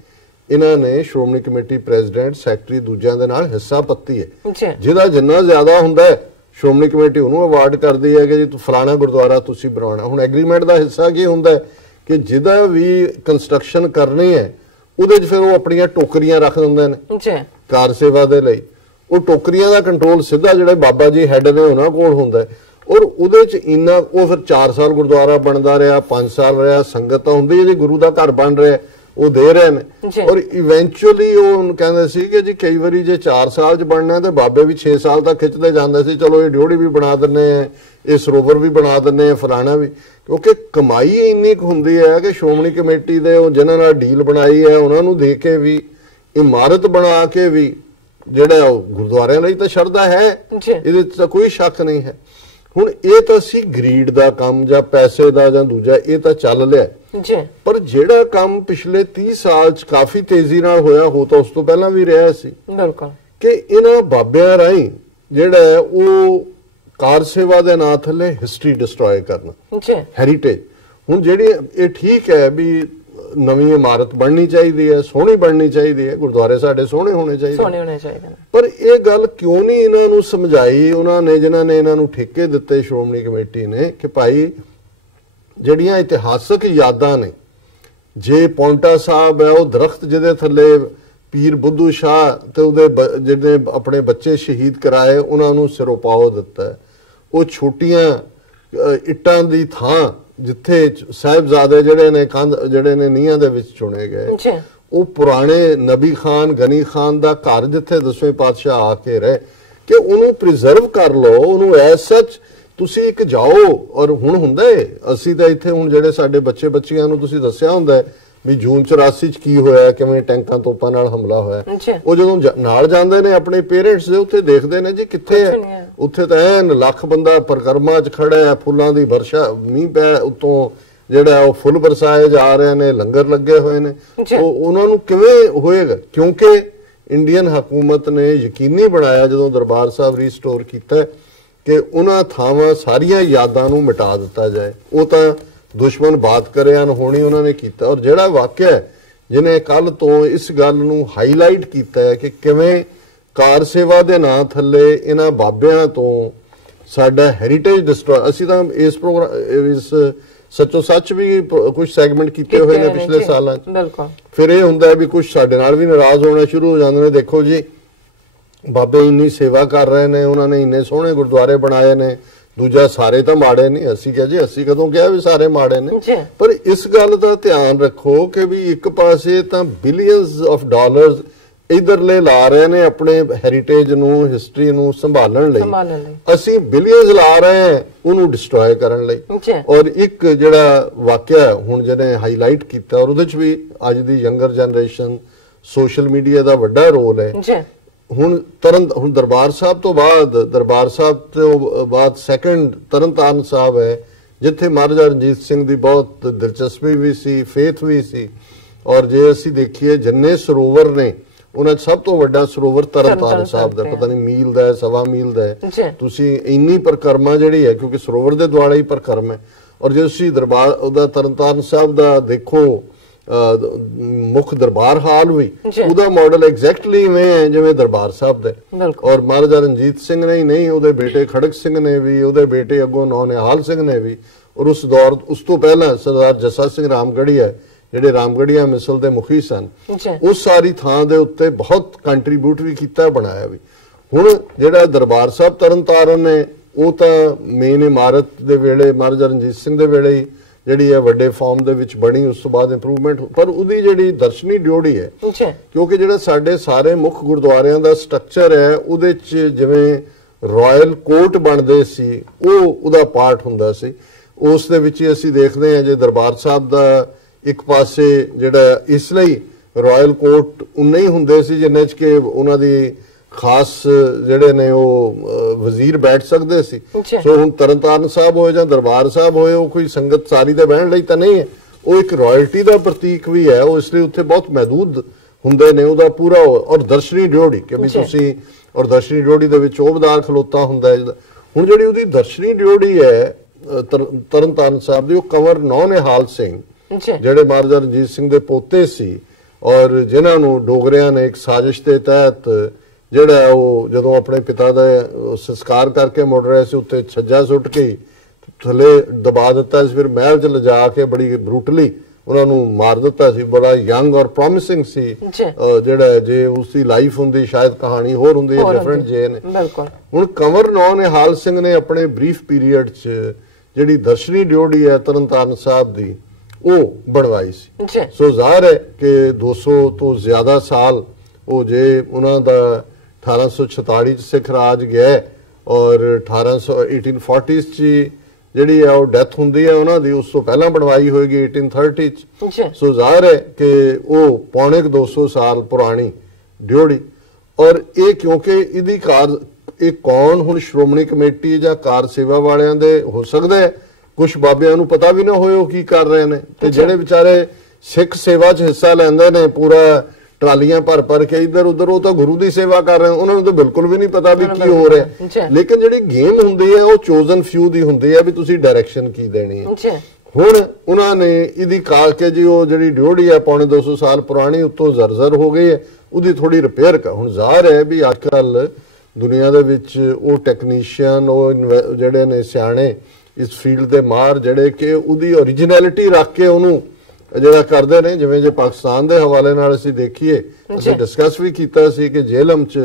ਇਹਨਾਂ ਨੇ ਸ਼੍ਰੋਮਣੀ ਕਮੇਟੀ ਪ੍ਰੈਜ਼ੀਡੈਂਟ, ਸੈਕਟਰੀ, ਦੂਜਿਆਂ ਦੇ ਨਾਲ ਹਿੱਸਾ ਪੱਤੀ ਹੈ, ਜਿਹਦਾ ਜਿੰਨਾ ਜ਼ਿਆਦਾ ਹੁੰਦਾ ਹੈ ਸ਼੍ਰੋਮਣੀ ਕਮੇਟੀ ਉਹਨੂੰ ਅਵਾਰਡ ਕਰਦੀ ਹੈ ਕਿ ਜੀ ਫਲਾਣਾ ਗੁਰਦੁਆਰਾ ਤੁਸੀਂ ਬਣਾਉਣਾ। ਹੁਣ ਐਗਰੀਮੈਂਟ ਦਾ ਹਿੱਸਾ ਕੀ ਹੁੰਦਾ ਹੈ ਕਿ ਜਿਹਦਾ ਵੀ ਕੰਸਟਰਕਸ਼ਨ ਕਰਨੀ ਹੈ ਉਹਦੇ 'ਚ ਫਿਰ ਉਹ ਆਪਣੀਆਂ ਟੋਕਰੀਆਂ ਰੱਖ ਦਿੰਦੇ ਨੇ ਕਾਰ ਸੇਵਾ ਦੇ ਲਈ। ਉਹ ਟੋਕਰੀਆਂ ਦਾ ਕੰਟਰੋਲ ਸਿੱਧਾ ਜਿਹੜੇ ਬਾਬਾ ਜੀ ਹੈਡ ਨੇ ਉਹਨਾਂ ਕੋਲ ਹੁੰਦਾ ਹੈ, ਔਰ ਉਹਦੇ 'ਚ ਇੰਨਾ ਉਹ ਫਿਰ 4 ਸਾਲ ਗੁਰਦੁਆਰਾ ਬਣਦਾ ਰਿਹਾ, 5 ਸਾਲ ਰਿਹਾ, ਸੰਗਤ ਤਾਂ ਹੁੰਦੀ ਹੈ ਜੀ, ਗੁਰੂ ਦਾ ਘਰ ਬਣ ਰਿਹਾ, ਉਹ ਦੇ ਰਹੇ ਨੇ। ਔਰ ਇਵੈਂਚੁਅਲੀ ਉਹ ਕਹਿੰਦੇ ਸੀ ਕਿ ਜੀ ਕਈ ਵਾਰੀ ਜੇ 4 ਸਾਲ 'ਚ ਬਣਨਾ ਤੇ ਬਾਬੇ ਵੀ 6 ਸਾਲ ਤੱਕ ਖਿੱਚਦੇ ਜਾਂਦੇ ਸੀ, ਚਲੋ ਇਹ ਡਿਓੜੀ ਵੀ ਬਣਾ ਦਿੰਨੇ ਆ, ਇਹ ਸਰੋਵਰ ਵੀ ਬਣਾ ਦਿੰਨੇ ਆ, ਫਲਾਣਾ ਵੀ, ਕਿਉਂਕਿ ਕਮਾਈ ਇੰਨੀ ਕੁ ਹੁੰਦੀ ਹੈ ਕਿ ਸ਼੍ਰੋਮਣੀ ਕਮੇਟੀ ਦੇ ਉਹ ਜਿਨ੍ਹਾਂ ਨਾਲ ਡੀਲ ਬਣਾਈ ਹੈ ਉਹਨਾਂ ਨੂੰ ਦੇ ਕੇ ਵੀ, ਇਮਾਰਤ ਬਣਾ ਕੇ ਵੀ, ਜਿਹੜਾ ਉਹ ਗੁਰਦੁਆਰਿਆਂ ਲਈ ਤਾਂ ਸ਼ਰਧਾ ਹੈ, ਇਹਦੇ 'ਚ ਤਾਂ ਕੋਈ ਸ਼ੱਕ ਨਹੀਂ ਹੈ। ਹੁਣ ਇਹ ਤਾਂ ਸੀ ਗਰੀਡ ਦਾ ਕੰਮ ਜਾਂ ਪੈਸੇ ਦਾ ਜਾਂ ਦੂਜਾ, ਇਹ ਤਾਂ ਚੱਲ ਲਿਆ ਜੀ। ਪਰ ਜਿਹੜਾ ਕੰਮ ਪਿਛਲੇ 30 ਸਾਲ 'ਚ ਕਾਫੀ ਤੇਜ਼ੀ ਨਾਲ ਹੋਇਆ, ਹੋ ਤਾਂ ਉਸ ਤੋਂ ਪਹਿਲਾਂ ਵੀ ਰਿਹਾ ਸੀ ਬਿਲਕੁਲ, ਕਿ ਇਹਨਾਂ ਬਾਬਿਆਂ ਰਾਹੀਂ ਜਿਹੜਾ ਉਹ ਕਾਰ ਸੇਵਾ ਦੇ ਨਾਂ ਥੱਲੇ ਹਿਸਟਰੀ ਡਿਸਟਰੋਏ ਕਰਨਾ, ਹੈਰੀਟੇਜ। ਹੁਣ ਜਿਹੜੀ ਇਹ ਠੀਕ ਹੈ ਵੀ ਨਵੀਂ ਇਮਾਰਤ ਬਣਨੀ ਚਾਹੀਦੀ ਹੈ, ਸੋਹਣੀ ਬਣਨੀ ਚਾਹੀਦੀ ਹੈ, ਗੁਰਦੁਆਰੇ ਸਾਡੇ ਸੋਹਣੇ ਹੋਣੇ ਚਾਹੀਦੇ, ਪਰ ਇਹ ਗੱਲ ਕਿਉਂ ਨਹੀਂ ਇਹਨਾਂ ਨੂੰ ਸਮਝਾਈ ਉਹਨਾਂ ਨੇ ਜਿਨ੍ਹਾਂ ਨੇ ਇਹਨਾਂ ਨੂੰ ਠੇਕੇ ਦਿੱਤੇ ਸ਼੍ਰੋਮਣੀ ਕਮੇਟੀ ਨੇ, ਕਿ ਭਾਈ ਜਿਹੜੀਆਂ ਇਤਿਹਾਸਕ ਯਾਦਾਂ ਨੇ, ਜੇ ਪੌਂਟਾ ਸਾਹਿਬ ਹੈ ਉਹ ਦਰਖਤ ਜਿਹਦੇ ਥੱਲੇ ਪੀਰ ਬੁੱਧੂ ਸ਼ਾਹ ਤੇ ਉਹਦੇ ਜਿਹੜੇ ਆਪਣੇ ਬੱਚੇ ਸ਼ਹੀਦ ਕਰਾਏ ਉਹਨਾਂ ਨੂੰ ਸਿਰੋਪਾਓ ਦਿੱਤਾ, ਉਹ ਛੋਟੀਆਂ ਇੱਟਾਂ ਦੀ ਥਾਂ ਜਿੱਥੇ ਸਾਹਿਬਜ਼ਾਦੇ ਜਿਹੜੇ ਨੇ ਨੀਹਾਂ ਦੇ ਵਿੱਚ ਚੁਣੇ ਗਏ, ਉਹ ਪੁਰਾਣੇ ਨਬੀ ਖਾਨ ਗਨੀ ਖਾਨ ਦਾ ਘਰ ਜਿੱਥੇ 10ਵੇਂ ਪਾਤਸ਼ਾਹ ਆ ਕੇ ਰਹੇ, ਕਿ ਉਹਨੂੰ ਪ੍ਰੀਜ਼ਰਵ ਕਰ ਲਓ, ਉਹਨੂੰ ਐਸ ਸੱਚ ਤੁਸੀਂ ਇੱਕ ਜਾਓ। ਔਰ ਹੁਣ ਹੁੰਦਾ ਹੈ, ਅਸੀਂ ਤਾਂ ਇੱਥੇ ਹੁਣ ਜਿਹੜੇ ਸਾਡੇ ਬੱਚੇ ਬੱਚੀਆਂ ਨੂੰ ਤੁਸੀਂ ਦੱਸਿਆ ਹੁੰਦਾ ਵੀ ਜੂਨ 84 'ਚ ਕੀ ਹੋਇਆ, ਕਿਵੇਂ ਟੈਂਕਾਂ ਤੋਪਾਂ ਨਾਲ ਹਮਲਾ ਹੋਇਆ, ਉਹ ਜਦੋਂ ਨਾਲ ਜਾਂਦੇ ਨੇ ਆਪਣੇ ਪੇਰੈਂਟਸ ਦੇ, ਉੱਥੇ ਦੇਖਦੇ ਨੇ ਜੀ ਕਿੱਥੇ ਹੈ, ਉੱਥੇ ਤਾਂ ਐਨ ਲੱਖ ਬੰਦਾ ਪਰਿਕਰਮਾ 'ਚ ਖੜਾ ਹੈ, ਫੁੱਲਾਂ ਦੀ ਵਰਸ਼ਾ, ਮੀਂਹ ਪੈ ਉੱਤੋਂ ਜਿਹੜਾ ਉਹ ਫੁੱਲ ਬਰਸਾਏ ਜਾ ਰਹੇ ਨੇ, ਲੰਗਰ ਲੱਗੇ ਹੋਏ ਨੇ, ਉਹਨਾਂ ਨੂੰ ਕਿਵੇਂ ਹੋਏਗਾ? ਕਿਉਂਕਿ ਇੰਡੀਅਨ ਹਕੂਮਤ ਨੇ ਯਕੀਨੀ ਬਣਾਇਆ ਜਦੋਂ ਦਰਬਾਰ ਸਾਹਿਬ ਰੀਸਟੋਰ ਕੀਤਾ ਕਿ ਉਹਨਾਂ ਥਾਵਾਂ ਸਾਰੀਆਂ ਯਾਦਾਂ ਨੂੰ ਮਿਟਾ ਦਿੱਤਾ ਜਾਏ। ਉਹ ਤਾਂ ਦੁਸ਼ਮਣ ਬਾਤ ਕਰੇ ਅਨਹੋਣੀ ਉਹਨਾਂ ਨੇ ਕੀਤਾ। ਔਰ ਜਿਹੜਾ ਵਾਕਿਆ ਜਿਹਨੇ ਕੱਲ ਤੋਂ ਇਸ ਗੱਲ ਨੂੰ ਹਾਈਲਾਈਟ ਕੀਤਾ ਹੈ ਕਿ ਕਿਵੇਂ ਕਾਰ ਸੇਵਾ ਦੇ ਨਾਂ ਥੱਲੇ ਇਹਨਾਂ ਬਾਬਿਆਂ ਤੋਂ ਸਾਡਾ ਹੈਰੀਟੇਜ ਡਿਸਟਰੋਏ। ਅਸੀਂ ਤਾਂ ਇਸ ਪ੍ਰੋਗਰਾਮ ਇਸ ਸੱਚੋ ਸੱਚ ਵੀ ਕੁਝ ਸੈਗਮੈਂਟ ਕੀਤੇ ਹੋਏ ਨੇ ਪਿਛਲੇ ਸਾਲਾਂ 'ਚ। ਬਿਲਕੁਲ। ਫਿਰ ਇਹ ਹੁੰਦਾ ਵੀ ਕੁਝ ਸਾਡੇ ਨਾਲ ਵੀ ਨਾਰਾਜ਼ ਹੋਣਾ ਸ਼ੁਰੂ ਹੋ ਜਾਂਦੇ ਨੇ, ਦੇਖੋ ਜੀ ਬਾਬੇ ਇੰਨੀ ਸੇਵਾ ਕਰ ਰਹੇ ਨੇ, ਉਹਨਾਂ ਨੇ ਇੰਨੇ ਸੋਹਣੇ ਗੁਰਦੁਆਰੇ ਬਣਾਏ ਨੇ, ਦੂਜਾ ਸਾਰੇ ਤਾਂ ਮਾੜੇ ਨਹੀਂ। ਅਸੀਂ ਕਿਹਾ ਜੀ ਅਸੀਂ ਕਦੋਂ ਕਿਹਾ ਵੀ ਸਾਰੇ ਮਾੜੇ ਨੇ, ਪਰ ਇਸ ਗੱਲ ਦਾ ਧਿਆਨ ਰੱਖੋ ਕਿ ਵੀ ਇੱਕ ਪਾਸੇ ਤਾਂ ਬਿਲੀਅਨਸ ਆਫ ਡਾਲਰਸ ਇਧਰਲੇ ਲਾ ਰਹੇ ਨੇ ਆਪਣੇ ਹੈਰੀਟੇਜ ਨੂੰ, ਹਿਸਟਰੀ ਨੂੰ ਸੰਭਾਲਣ ਲਈ, ਅਸੀਂ ਬਿਲੀਅਨਸ ਲਾ ਰਹੇ ਹਾਂ ਉਹਨੂੰ ਡਿਸਟਰੋਏ ਕਰਨ ਲਈ। ਔਰ ਇੱਕ ਜਿਹੜਾ ਵਾਕਿਆ ਹੁਣ ਜਿਹਨੇ ਹਾਈਲਾਈਟ ਕੀਤਾ, ਔਰ ਉਹਦੇ 'ਚ ਵੀ ਅੱਜ ਦੀ ਯੰਗਰ ਜਨਰੇਸ਼ਨ, ਸੋਸ਼ਲ ਮੀਡੀਆ ਦਾ ਵੱਡਾ ਰੋਲ ਹੈ। ਹੁਣ ਦਰਬਾਰ ਸਾਹਿਬ ਤੋਂ ਬਾਅਦ ਸੈਕੰਡ ਤਰਨਤਾਰਨ ਸਾਹਿਬ ਹੈ, ਜਿੱਥੇ ਮਹਾਰਾਜਾ ਰਣਜੀਤ ਸਿੰਘ ਦੀ ਬਹੁਤ ਦਿਲਚਸਪੀ ਵੀ ਸੀ, ਫੇਥ ਵੀ ਸੀ। ਔਰ ਜੇ ਅਸੀਂ ਦੇਖੀਏ ਜਿੰਨੇ ਸਰੋਵਰ ਨੇ ਉਹਨਾਂ 'ਚ ਸਭ ਤੋਂ ਵੱਡਾ ਸਰੋਵਰ ਤਰਨਤਾਰਨ ਸਾਹਿਬ ਦਾ, ਪਤਾ ਨਹੀਂ ਮੀਲ ਦਾ ਹੈ, 1.25 ਮੀਲ ਦਾ ਹੈ। ਤੁਸੀਂ ਇੰਨੀ ਪਰਿਕਰਮਾ ਜਿਹੜੀ ਹੈ, ਕਿਉਂਕਿ ਸਰੋਵਰ ਦੇ ਦੁਆਲੇ ਹੀ ਪਰਿਕਰਮਾ ਹੈ। ਔਰ ਜੇ ਤੁਸੀਂ ਦਰਬਾਰ ਉਹਦਾ ਤਰਨਤਾਰਨ ਸਾਹਿਬ ਦਾ ਦੇਖੋ ਮੁੱਖ ਦਰਬਾਰ ਹਾਲ ਵੀ, ਉਹਦਾ ਮਾਡਲ ਐਗਜ਼ੈਕਟਲੀ ਇਵੇਂ ਹੈ ਜਿਵੇਂ ਦਰਬਾਰ ਸਾਹਿਬ ਦਾ। ਔਰ ਮਹਾਰਾਜਾ ਰਣਜੀਤ ਸਿੰਘ ਨੇ ਹੀ ਨਹੀਂ, ਉਹਦੇ ਬੇਟੇ ਖੜਕ ਸਿੰਘ ਨੇ ਵੀ, ਉਹਦੇ ਬੇਟੇ ਅੱਗੋਂ ਨੌ ਨਿਹਾਲ ਸਿੰਘ ਨੇ ਵੀ, ਔਰ ਉਸ ਤੋਂ ਪਹਿਲਾਂ ਸਰਦਾਰ ਜੱਸਾ ਸਿੰਘ ਰਾਮਗੜੀਆ ਜਿਹੜੇ ਰਾਮਗੜੀਆ ਮਿਸਲ ਦੇ ਮੁਖੀ ਸਨ, ਉਸ ਸਾਰੀ ਥਾਂ ਦੇ ਉੱਤੇ ਬਹੁਤ ਕੰਟਰੀਬਿਊਟ ਵੀ ਕੀਤਾ, ਬਣਾਇਆ ਵੀ। ਹੁਣ ਜਿਹੜਾ ਦਰਬਾਰ ਸਾਹਿਬ ਤਰਨਤਾਰਨ ਨੇ, ਉਹ ਤਾਂ ਮੇਨ ਇਮਾਰਤ ਦੇ ਵੇਲੇ ਮਹਾਰਾਜਾ ਰਣਜੀਤ ਸਿੰਘ ਦੇ ਵੇਲੇ ਹੀ ਜਿਹੜੀ ਹੈ ਵੱਡੇ ਫਾਰਮ ਦੇ ਵਿੱਚ ਬਣੀ, ਉਸ ਤੋਂ ਬਾਅਦ ਇੰਪਰੂਵਮੈਂਟ। ਪਰ ਉਹਦੀ ਜਿਹੜੀ ਦਰਸ਼ਨੀ ਡਿਓੜੀ ਹੈ, ਕਿਉਂਕਿ ਜਿਹੜਾ ਸਾਡੇ ਸਾਰੇ ਮੁੱਖ ਗੁਰਦੁਆਰਿਆਂ ਦਾ ਸਟਰਕਚਰ ਹੈ, ਉਹਦੇ 'ਚ ਜਿਵੇਂ ਰਾਇਲ ਕੋਰਟ ਬਣਦੇ ਸੀ, ਉਹਦਾ ਪਾਰਟ ਹੁੰਦਾ ਸੀ। ਉਸ ਦੇ ਵਿੱਚ ਹੀ ਅਸੀਂ ਦੇਖਦੇ ਹਾਂ ਜੇ ਦਰਬਾਰ ਸਾਹਿਬ ਦਾ ਇੱਕ ਪਾਸੇ ਜਿਹੜਾ ਇਸ ਲਈ ਰਾਇਲ ਕੋਰਟ ਉਨੇ ਹੀ ਹੁੰਦੇ ਸੀ ਜਿੰਨੇ 'ਚ ਕਿ ਉਹਨਾਂ ਦੀ ਖਾਸ ਜਿਹੜੇ ਨੇ ਉਹ ਵਜ਼ੀਰ ਬੈਠ ਸਕਦੇ ਸੀ। ਸੋ ਹੁਣ ਤਰਨਤਾਰਨ ਸਾਹਿਬ ਹੋਏ ਜਾਂ ਦਰਬਾਰ ਸਾਹਿਬ ਹੋਏ, ਉਹ ਕੋਈ ਸੰਗਤ ਸਾਰੀ ਦੇ ਬਹਿਣ ਲਈ ਤਾਂ ਨਹੀਂ ਹੈ, ਉਹ ਇੱਕ ਰਾਇਲਟੀ ਦਾ ਪ੍ਰਤੀਕ ਵੀ ਹੈ। ਉਹ ਇਸ ਲਈ ਉੱਥੇ ਬਹੁਤ ਮਹਿਦੂਦ ਹੁੰਦੇ ਨੇ ਉਹਦਾ ਪੂਰਾ। ਔਰ ਦਰਸ਼ਨੀ ਡਿਓੜੀ ਕਿ ਵੀ ਤੁਸੀਂ, ਔਰ ਦਰਸ਼ਨੀ ਡਿਓੜੀ ਦੇ ਵਿੱਚ ਚੌਬਦਾਰ ਖਲੋਤਾ ਹੁੰਦਾ ਹੈ। ਹੁਣ ਜਿਹੜੀ ਉਹਦੀ ਦਰਸ਼ਨੀ ਡਿਓੜੀ ਹੈ ਤਰਨਤਾਰਨ ਸਾਹਿਬ ਦੀ, ਉਹ ਕੰਵਰ ਨੌ ਨਿਹਾਲ ਸਿੰਘ ਜਿਹੜੇ ਮਹਾਰਾਜਾ ਰਣਜੀਤ ਸਿੰਘ ਦੇ ਪੋਤੇ ਸੀ, ਔਰ ਜਿਨ੍ਹਾਂ ਨੂੰ ਡੋਗਰਿਆਂ ਨੇ ਇੱਕ ਸਾਜ਼ਿਸ਼ ਦੇ ਤਹਿਤ ਜਿਹੜਾ ਉਹ ਜਦੋਂ ਆਪਣੇ ਪਿਤਾ ਦਾ ਸੰਸਕਾਰ ਕਰਕੇ ਮੁੜ ਰਹੇ ਸੀ, ਉੱਤੇ ਛੱਜਾ ਸੁੱਟ ਕੇ ਥੱਲੇ ਦਬਾ ਦਿੱਤਾ ਸੀ, ਫਿਰ ਮਹਿਲ 'ਚ ਲਿਜਾ ਕੇ ਬੜੀ ਬਰੂਟਲੀ ਉਹਨਾਂ ਨੂੰ ਮਾਰ ਦਿੱਤਾ ਸੀ। ਬੜਾ ਯੰਗ ਔਰ ਪ੍ਰੋਮਿਸਿੰਗ ਸੀ ਜਿਹੜਾ, ਜੇ ਉਸਦੀ ਲਾਈਫ ਹੁੰਦੀ ਸ਼ਾਇਦ ਕਹਾਣੀ ਹੋਰ ਹੁੰਦੀ ਹੈ, ਡਿਫਰੈਂਟ ਜੇ ਨੇ। ਹੁਣ ਕੰਵਰ ਨੌ ਨਿਹਾਲ ਸਿੰਘ ਨੇ ਆਪਣੇ ਬਰੀਫ ਪੀਰੀਅਡ 'ਚ ਜਿਹੜੀ ਦਰਸ਼ਨੀ ਡਿਓੜੀ ਹੈ ਤਰਨਤਾਰਨ ਸਾਹਿਬ ਦੀ, ਉਹ ਬਣਵਾਈ ਸੀ। ਸੋ ਜ਼ਾਹਰ ਹੈ ਕਿ 200 ਤੋਂ ਜ਼ਿਆਦਾ ਸਾਲ ਉਹ ਜੇ ਉਹਨਾਂ ਦਾ 1846 ਚ ਸਿੱਖ ਰਾਜ ਗਿਆ ਔਰ 1840s ਚ ਜਿਹੜੀ ਹੈ ਉਹ ਡੈਥ ਹੁੰਦੀ ਹੈ ਉਹਨਾਂ ਦੀ, ਉਸ ਤੋਂ ਪਹਿਲਾਂ ਬਣਵਾਈ ਹੋਏਗੀ 1830 ਚ। ਸੋ ਜ਼ਾਹਰ ਹੈ ਕਿ ਉਹ ਪੌਣੇ 200 ਸਾਲ ਪੁਰਾਣੀ ਡਿਓੜੀ। ਔਰ ਇਹ ਕਿਉਂਕਿ ਇਹਦੀ ਇਹ ਕੌਣ ਹੁਣ ਸ਼੍ਰੋਮਣੀ ਕਮੇਟੀ ਜਾਂ ਕਾਰ ਸੇਵਾ ਵਾਲਿਆਂ ਦੇ ਹੋ ਸਕਦਾ ਹੈ ਕੁਝ ਬਾਬਿਆਂ ਨੂੰ ਪਤਾ ਵੀ ਨਾ ਹੋਏ ਉਹ ਕੀ ਕਰ ਰਹੇ ਨੇ, ਤੇ ਜਿਹੜੇ ਵਿਚਾਰੇ ਸਿੱਖ ਸੇਵਾ 'ਚ ਹਿੱਸਾ ਲੈਂਦੇ ਨੇ ਪੂਰਾ ਟਰਾਲੀਆਂ ਭਰ ਕੇ ਇੱਧਰ ਉੱਧਰ, ਉਹ ਤਾਂ ਗੁਰੂ ਦੀ ਸੇਵਾ ਕਰ ਰਹੇ, ਉਹਨਾਂ ਨੂੰ ਤਾਂ ਬਿਲਕੁਲ ਵੀ ਨਹੀਂ ਪਤਾ ਵੀ ਕੀ ਹੋ ਰਿਹਾ। ਲੇਕਿਨ ਜਿਹੜੀ ਗੇਮ ਹੁੰਦੀ ਹੈ ਉਹ ਚੋਜ਼ਨ ਫਿਊ ਦੀ ਹੁੰਦੀ ਹੈ ਵੀ ਤੁਸੀਂ ਡਾਇਰੈਕਸ਼ਨ ਕੀ ਦੇਣੀ ਹੈ। ਹੁਣ ਉਹਨਾਂ ਨੇ ਇਹਦੀ ਕੇ ਜੀ ਉਹ ਜਿਹੜੀ ਡਿਓੜੀ ਹੈ ਪੌਣੇ 200 ਸਾਲ ਪੁਰਾਣੀ ਉੱਤੋਂ ਜ਼ਰਜ਼ਰ ਹੋ ਗਈ ਹੈ, ਉਹਦੀ ਥੋੜੀ ਰਿਪੇਅਰ ਕਰ। ਹੁਣ ਜ਼ਾਹਰ ਹੈ ਵੀ ਅੱਜ ਕੱਲ ਦੁਨੀਆ ਦੇ ਵਿੱਚ ਉਹ ਟੈਕਨੀਸ਼ੀਅਨ, ਉਹ ਜਿਹੜੇ ਨੇ ਸਿਆਣੇ ਇਸ ਫੀਲਡ ਦੇ ਮਾਹਰ, ਜਿਹੜੇ ਕਿ ਉਹਦੀ ਓਰੀਜਨੈਲਿਟੀ ਰੱਖ ਕੇ ਉਹਨੂੰ ਜਿਹੜਾ ਕਰਦੇ ਨੇ। ਜਿਵੇਂ ਜੇ ਪਾਕਿਸਤਾਨ ਦੇ ਹਵਾਲੇ ਨਾਲ ਅਸੀਂ ਦੇਖੀਏ, ਅਸੀਂ ਡਿਸਕਸ ਵੀ ਕੀਤਾ ਸੀ ਕਿ ਜੇਹਲਮ 'ਚ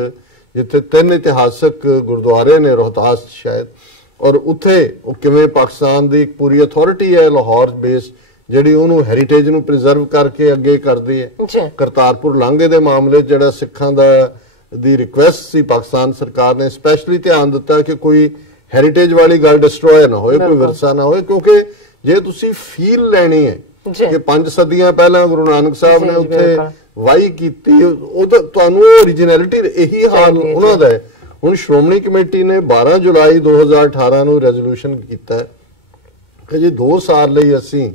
ਜਿੱਥੇ 3 ਇਤਿਹਾਸਕ ਗੁਰਦੁਆਰੇ ਨੇ, ਰੋਹਤਾਸ ਸ਼ਾਇਦ, ਔਰ ਉੱਥੇ ਉਹ ਕਿਵੇਂ ਪਾਕਿਸਤਾਨ ਦੀ ਇੱਕ ਪੂਰੀ ਅਥਾਰਟੀ ਹੈ ਲਾਹੌਰ ਬੇਸ ਜਿਹੜੀ ਉਹਨੂੰ ਹੈਰੀਟੇਜ ਨੂੰ ਪ੍ਰੀਜ਼ਰਵ ਕਰਕੇ ਅੱਗੇ ਕਰਦੀ ਹੈ। ਕਰਤਾਰਪੁਰ ਲਾਂਘੇ ਦੇ ਮਾਮਲੇ 'ਚ ਜਿਹੜਾ ਸਿੱਖਾਂ ਦੀ ਰਿਕੁਐਸਟ ਸੀ, ਪਾਕਿਸਤਾਨ ਸਰਕਾਰ ਨੇ ਸਪੈਸ਼ਲੀ ਧਿਆਨ ਦਿੱਤਾ ਕਿ ਕੋਈ ਹੈਰੀਟੇਜ ਵਾਲੀ ਗੱਲ ਡਿਸਟਰੋਏ ਨਾ ਹੋਏ, ਕੋਈ ਵਿਰਸਾ ਨਾ ਹੋਏ, ਕਿਉਂਕਿ ਜੇ ਤੁਸੀਂ ਫੀਲ ਲੈਣੀ ਹੈ ਕਿ 5 ਸਦੀਆਂ ਪਹਿਲਾਂ ਗੁਰੂ ਨਾਨਕ ਸਾਹਿਬ ਨੇ ਉੱਥੇ ਵਾਹੀ ਕੀਤੀ, ਉਹ ਤਾਂ ਤੁਹਾਨੂੰ ਓਰੀਜਨੈਲਿਟੀ, ਇਹੀ ਹਾਲ ਉਹਨਾਂ ਦਾ ਹੈ। ਹੁਣ ਸ਼੍ਰੋਮਣੀ ਕਮੇਟੀ ਨੇ 12 ਜੁਲਾਈ 2018 ਨੂੰ ਰੈਜ਼ੋਲੂਸ਼ਨ ਕੀਤਾ ਕਿ ਜੀ 2 ਸਾਲ ਲਈ ਅਸੀਂ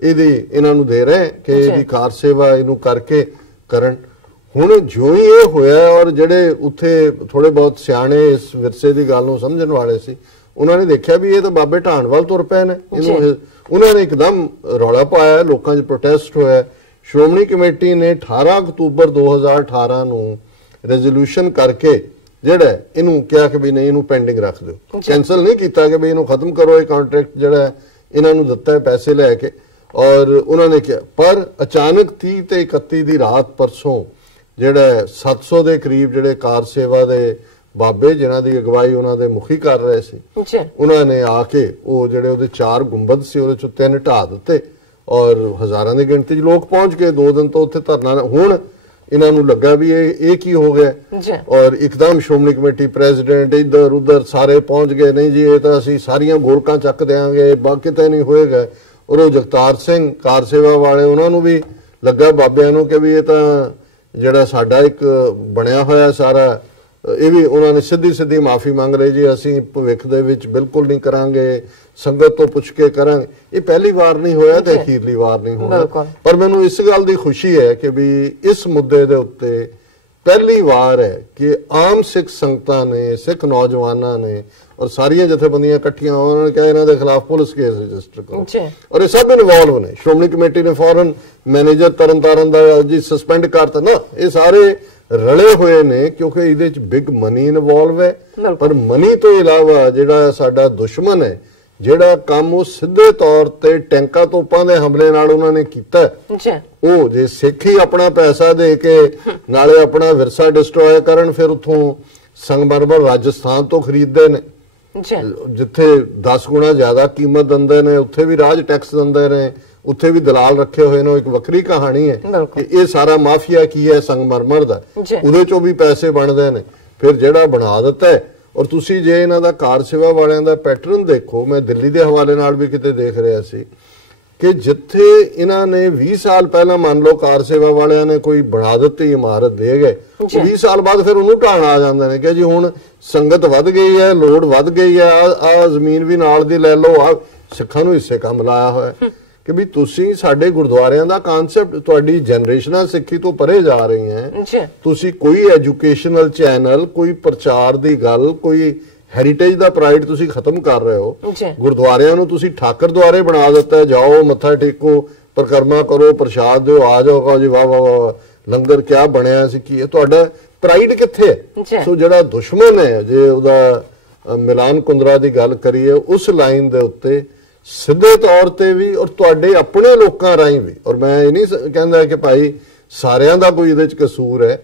ਇਹਨਾਂ ਨੂੰ ਦੇ ਰਹੇ ਕਿ ਇਹਦੀ ਕਾਰ ਸੇਵਾ ਇਹਨੂੰ ਕਰਕੇ ਕਰਨ। ਹੁਣ ਜਿਉਂ ਹੀ ਇਹ ਹੋਇਆ ਔਰ ਜਿਹੜੇ ਉੱਥੇ ਥੋੜੇ ਬਹੁਤ ਸਿਆਣੇ ਇਸ ਵਿਰਸੇ ਦੀ ਗੱਲ ਨੂੰ ਸਮਝਣ ਵਾਲੇ ਸੀ, ਉਹਨਾਂ ਨੇ ਦੇਖਿਆ ਵੀ ਇਹ ਤਾਂ ਬਾਬੇ ਢਾਣ ਵੱਲ ਤੁਰ ਪਏ ਨੇ, ਇਹਨੂੰ ਉਹਨਾਂ ਨੇ ਇੱਕਦਮ ਰੌਲਾ ਪਾਇਆ, ਲੋਕਾਂ 'ਚ ਪ੍ਰੋਟੈਸਟ ਹੋਇਆ। ਸ਼੍ਰੋਮਣੀ ਕਮੇਟੀ ਨੇ 18 ਅਕਤੂਬਰ 2018 ਨੂੰ ਰੈਜ਼ੋਲੂਸ਼ਨ ਕਰਕੇ ਜਿਹੜਾ ਇਹਨੂੰ ਕਿਹਾ ਕਿ ਵੀ ਨਹੀਂ, ਇਹਨੂੰ ਪੈਂਡਿੰਗ ਰੱਖ ਦਿਓ, ਕੈਂਸਲ ਨਹੀਂ ਕੀਤਾ ਕਿ ਵੀ ਇਹਨੂੰ ਖਤਮ ਕਰੋ, ਇਹ ਕੰਟਰੈਕਟ ਜਿਹੜਾ ਇਹਨਾਂ ਨੂੰ ਦਿੱਤਾ ਹੈ ਪੈਸੇ ਲੈ ਕੇ। ਔਰ ਉਹਨਾਂ ਨੇ ਕਿਹਾ, ਪਰ ਅਚਾਨਕ 30 ਤੇ 31 ਦੀ ਰਾਤ ਪਰਸੋਂ ਜਿਹੜਾ 700 ਦੇ ਕਰੀਬ ਜਿਹੜੇ ਕਾਰ ਸੇਵਾ ਦੇ ਬਾਬੇ, ਜਿਨ੍ਹਾਂ ਦੀ ਅਗਵਾਈ ਉਹਨਾਂ ਦੇ ਮੁਖੀ ਕਰ ਰਹੇ ਸੀ, ਉਹਨਾਂ ਨੇ ਆ ਕੇ ਉਹ ਜਿਹੜੇ ਉਹਦੇ 4 ਗੁੰਬਦ ਸੀ ਉਹਦੇ 'ਚੋਂ 3 ਢਾਹ ਦਿੱਤੇ ਔਰ ਹਜ਼ਾਰਾਂ ਦੀ ਗਿਣਤੀ 'ਚ ਲੋਕ ਪਹੁੰਚ ਗਏ। 2 ਦਿਨ ਤੋਂ ਉੱਥੇ ਧਰਨਾ। ਹੁਣ ਇਹਨਾਂ ਨੂੰ ਲੱਗਾ ਵੀ ਇਹ ਕੀ ਹੋ ਗਿਆ, ਔਰ ਇੱਕਦਮ ਸ਼੍ਰੋਮਣੀ ਕਮੇਟੀ ਪ੍ਰੈਜ਼ੀਡੈਂਟ ਇੱਧਰ ਉੱਧਰ ਸਾਰੇ ਪਹੁੰਚ ਗਏ, ਨਹੀਂ ਜੀ ਇਹ ਤਾਂ ਅਸੀਂ ਸਾਰੀਆਂ ਗੋਲਕਾਂ ਚੱਕ ਦਿਆਂਗੇ, ਬਾਕੀ ਤਾਂ ਨਹੀਂ ਹੋਏਗਾ। ਔਰ ਉਹ ਜਗਤਾਰ ਸਿੰਘ ਕਾਰ ਸੇਵਾ ਵਾਲੇ, ਉਹਨਾਂ ਨੂੰ ਵੀ ਲੱਗਾ ਬਾਬਿਆਂ ਨੂੰ ਕਿ ਵੀ ਇਹ ਤਾਂ ਜਿਹੜਾ ਸਾਡਾ ਇੱਕ ਬਣਿਆ ਹੋਇਆ ਸਾਰਾ, ਇਹ ਵੀ ਉਹਨਾਂ ਨੇ ਸਿੱਧੀ ਮਾਫੀ ਮੰਗ ਰਹੇ ਜੀ, ਅਸੀਂ ਭਵਿੱਖ ਦੇ ਵਿੱਚ ਬਿਲਕੁਲ ਨਹੀਂ ਕਰਾਂਗੇ, ਸੰਗਤ ਤੋਂ ਪੁੱਛ ਕੇ ਕਰਾਂਗੇ। ਇਹ ਪਹਿਲੀ ਵਾਰ ਨਹੀਂ ਹੋਇਆ ਤੇ ਅਖੀਰਲੀ ਵਾਰ ਨਹੀਂ ਹੋਣਾ। ਪਰ ਮੈਨੂੰ ਇਸ ਗੱਲ ਦੀ ਖੁਸ਼ੀ ਹੈ ਕਿ ਵੀ ਇਸ ਮੁੱਦੇ ਦੇ ਉੱਤੇ ਪਹਿਲੀ ਵਾਰ ਹੈ ਕਿ ਆਮ ਸਿੱਖ ਸੰਗਤਾਂ ਨੇ, ਸਿੱਖ ਨੌਜਵਾਨਾਂ ਨੇ ਔਰ ਸਾਰੀਆਂ ਜਥੇਬੰਦੀਆਂ ਇਕੱਠੀਆਂ, ਉਹਨਾਂ ਨੇ ਕਿਹਾ ਇਹਨਾਂ ਦੇ ਖਿਲਾਫ ਪੁਲਿਸ ਕੇਸ ਰਜਿਸਟਰ ਕਰੋ। ਔਰ ਇਹ ਸਭ ਇਨਵੋਲਵ ਨੇ। ਸ਼੍ਰੋਮਣੀ ਕਮੇਟੀ ਨੇ ਫੌਰਨ ਮੈਨੇਜਰ ਤਰਨਤਾਰਨ ਦਾ ਜੀ ਸਸਪੈਂਡ ਕਰਤਾ ਨਾ, ਇਹ ਸਾਰੇ ਰਲੇ ਹੋਏ ਨੇ ਕਿਉਂਕਿ ਇਹਦੇ ਚ ਬਿਗ ਮਨੀ ਇਨਵੋਲਵ ਹੈ। ਪਰ ਮਨੀ ਤੋਂ ਇਲਾਵਾ ਜਿਹੜਾ ਸਾਡਾ ਦੁਸ਼ਮਣ ਹੈ, ਜਿਹੜਾ ਕੰਮ ਉਹ ਸਿੱਧੇ ਤੌਰ ਤੇ ਟੈਂਕਾਂ ਤੋਪਾਂ ਦੇ ਹਮਲੇ ਨਾਲ ਉਹਨਾਂ ਨੇ ਕੀਤਾ, ਉਹ ਜੇ ਸਿੱਖ ਹੀ ਆਪਣਾ ਪੈਸਾ ਦੇ ਕੇ ਨਾਲੇ ਆਪਣਾ ਵਿਰਸਾ ਡਿਸਟਰੋਏ ਕਰਨ, ਫਿਰ ਉੱਥੋਂ ਸੰਗਮਰਮਰ ਰਾਜਸਥਾਨ ਤੋਂ ਖਰੀਦਦੇ ਨੇ, ਜਿੱਥੇ 10 ਗੁਣਾ ਜ਼ਿਆਦਾ ਕੀਮਤ ਦਿੰਦੇ ਨੇ, ਉੱਥੇ ਵੀ ਰਾਜ ਟੈਕਸ ਦਿੰਦੇ ਨੇ, ਉੱਥੇ ਵੀ ਦਲਾਲ ਰੱਖੇ ਹੋਏ ਨੇ। ਇੱਕ ਵੱਖਰੀ ਕਹਾਣੀ ਹੈ ਕਿ ਇਹ ਸਾਰਾ ਮਾਫੀਆ ਕੀ ਹੈ ਸੰਗਮਰਮਰ ਦਾ, ਉਹਦੇ ਚੋਂ ਵੀ ਪੈਸੇ ਬਣਦੇ ਨੇ। ਫਿਰ ਜਿਹੜਾ ਬਣਾ ਦਿੱਤਾ ਹੈ, ਔਰ ਤੁਸੀਂ ਜੇ ਇਹਨਾਂ ਦਾ ਕਾਰ ਸੇਵਾ ਵਾਲਿਆਂ ਦਾ ਪੈਟਰਨ ਦੇਖੋ, ਮੈਂ ਦਿੱਲੀ ਦੇ ਹਵਾਲੇ ਨਾਲ ਵੀ ਕਿਤੇ ਦੇਖ ਰਿਹਾ ਸੀ ਕਿ ਜਿੱਥੇ ਇਹਨਾਂ ਨੇ 20 ਸਾਲ ਪਹਿਲਾਂ ਮੰਨ ਲਓ ਕਾਰ ਸੇਵਾ ਵਾਲਿਆਂ ਨੇ ਕੋਈ ਬਣਾ ਦਿੱਤੀ ਇਮਾਰਤ ਦੇ ਗਏ, 20 ਸਾਲ ਬਾਅਦ ਫਿਰ ਉਹਨੂੰ ਢਾਣ ਆ ਜਾਂਦੇ ਨੇ ਕਿ ਜੀ ਹੁਣ ਸੰਗਤ ਵੱਧ ਗਈ ਹੈ, ਲੋੜ ਵੱਧ ਗਈ ਹੈ, ਆ ਜ਼ਮੀਨ ਵੀ ਨਾਲ ਦੀ ਲੈ ਲਓ, ਆ ਸਿੱਖਾਂ ਨੂੰ ਇਸੇ ਕੰਮ ਲਾਇਆ ਹੋਇਆ ਕਿ ਵੀ ਤੁਸੀਂ ਸਾਡੇ ਗੁਰਦੁਆਰਿਆਂ ਦਾ ਕਨਸੈਪਟ, ਤੁਹਾਡੀ ਜਨਰੇਸ਼ਨਾਂ ਸਿੱਖੀ ਤੋਂ ਪਰੇ ਜਾ ਰਹੀਆਂ, ਤੁਸੀਂ ਕੋਈ ਐਜੂਕੇਸ਼ਨਲ ਚੈਨਲ, ਕੋਈ ਪ੍ਰਚਾਰ ਦੀ ਗੱਲ, ਕੋਈ ਹੈਰੀਟੇਜ ਦਾ ਪ੍ਰਾਈਡ ਤੁਸੀਂ ਖਤਮ ਕਰ ਰਹੇ ਹੋ। ਗੁਰਦੁਆਰਿਆਂ ਨੂੰ ਤੁਸੀਂ ਠਾਕਰ ਦੁਆਰੇ ਬਣਾ ਦਿੱਤਾ, ਜਾਓ ਮੱਥਾ ਟੇਕੋ, ਪਰਿਕਰਮਾ ਕਰੋ, ਪ੍ਰਸ਼ਾਦ ਦਿਓ, ਆ ਜਾਓ ਜੀ, ਵਾਹ ਵਾਹ ਵਾਹ, ਲੰਗਰ ਕਿਆ ਬਣਿਆ ਸੀ, ਕੀ ਹੈ, ਤੁਹਾਡਾ ਪ੍ਰਾਈਡ ਕਿੱਥੇ ਹੈ? ਸੋ ਜਿਹੜਾ ਦੁਸ਼ਮਣ ਹੈ, ਜੇ ਉਹਦਾ ਮਿਲਾਨ ਕੁੰਦਰਾ ਦੀ ਗੱਲ ਕਰੀਏ, ਉਸ ਲਾਈਨ ਦੇ ਉੱਤੇ ਸਿੱਧੇ ਤੌਰ ਤੇ ਵੀ ਔਰ ਤੁਹਾਡੇ ਆਪਣੇ ਲੋਕਾਂ ਰਾਹੀਂ ਵੀ, ਔਰ ਮੈਂ ਇਹ ਨਹੀਂ ਕਹਿੰਦਾ ਕਿ ਭਾਈ ਸਾਰਿਆਂ ਦਾ ਕੋਈ ਇਹਦੇ ਚ ਕਸੂਰ ਹੈ,